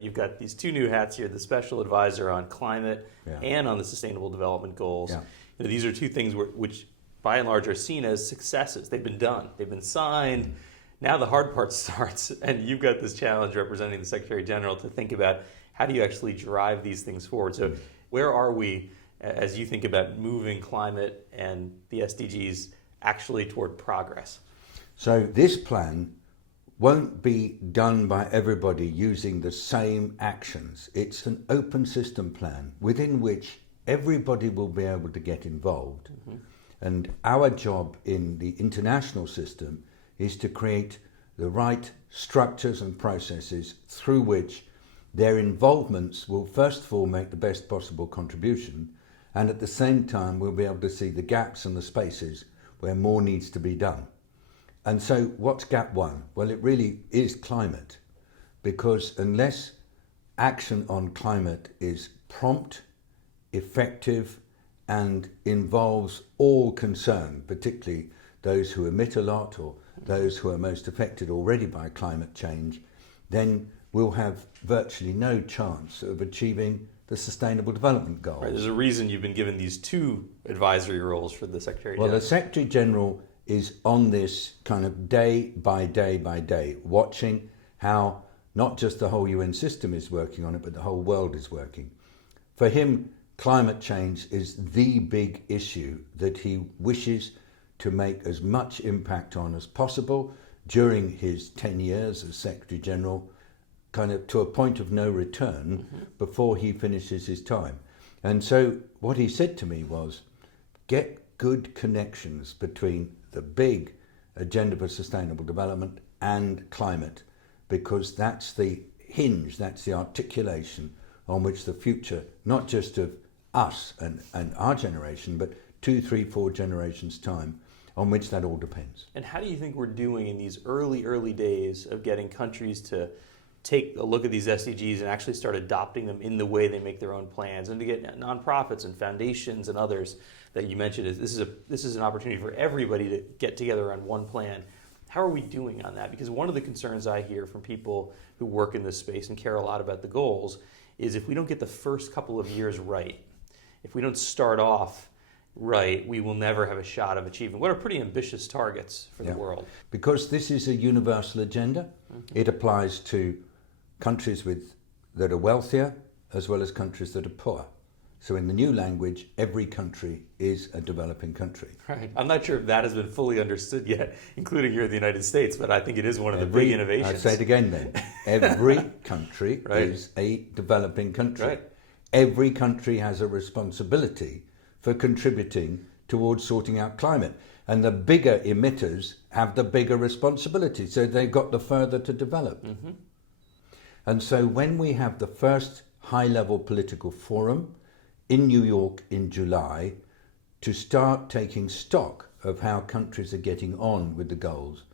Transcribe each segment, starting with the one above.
You've got these two new hats here, the special advisor on climate and on the sustainable development goals. These are two things which by and large are seen as successes. They've been done, they've been signed. Now the hard part starts, and you've got this challenge representing the Secretary General to think about how do you actually drive these things forward. So where are we as you think about moving climate and the SDGs actually toward progress? So this plan won't be done by everybody using the same actions. It's an open system plan within which everybody will be able to get involved. And our job in the international system is to create the right structures and processes through which their involvements will first of all make the best possible contribution, and at the same time we'll be able to see the gaps and the spaces where more needs to be done. And so what's gap one? Well, it really is climate, because unless action on climate is prompt, effective, and involves all concerned, particularly those who emit a lot or those who are most affected already by climate change, then we'll have virtually no chance of achieving the Sustainable Development Goals. Right, there's a reason you've been given these two advisory roles for the Secretary General. Well, the Secretary General is on this kind of day by day by day, watching how not just the whole UN system is working on it, but the whole world is working. For him, climate change is the big issue that he wishes to make as much impact on as possible during his 10 years as Secretary General, kind of to a point of no return before he finishes his time. And so what he said to me was, get good connections between the big agenda for sustainable development and climate, because that's the hinge, that's the articulation on which the future, not just of us and our generation, but 2, 3, 4 generations' time, on which that all depends. And how do you think we're doing in these early days of getting countries to take a look at these SDGs and actually start adopting them in the way they make their own plans, and to get nonprofits and foundations and others that you mentioned? This is an opportunity for everybody to get together on one plan. How are we doing on that? Because one of the concerns I hear from people who work in this space and care a lot about the goals is if we don't get the first couple of years right, if we don't start off right, we will never have a shot of achieving what are pretty ambitious targets for the world. Because this is a universal agenda. It applies to countries that are wealthier as well as countries that are poor. So in the new language, every country is a developing country. Right. I'm not sure if that has been fully understood yet, including here in the United States, but I think it is one of the big innovations. I'll say it again then. Every country is a developing country. Every country has a responsibility for contributing towards sorting out climate. And the bigger emitters have the bigger responsibility, so they've got the further to develop. And so when we have the first high-level political forum in New York in July to start taking stock of how countries are getting on with the goals,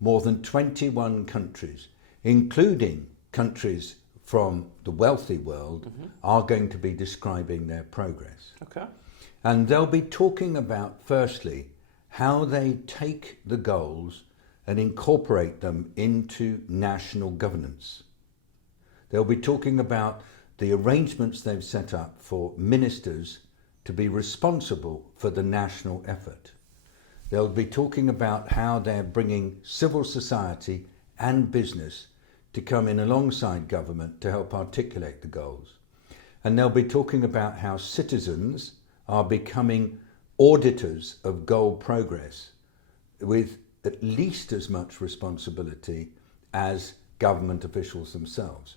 more than 21 countries, including countries from the wealthy world, are going to be describing their progress. And they'll be talking about, firstly, how they take the goals and incorporate them into national governance. They'll be talking about the arrangements they've set up for ministers to be responsible for the national effort. They'll be talking about how they're bringing civil society and business to come in alongside government to help articulate the goals. And they'll be talking about how citizens are becoming auditors of goal progress with at least as much responsibility as government officials themselves.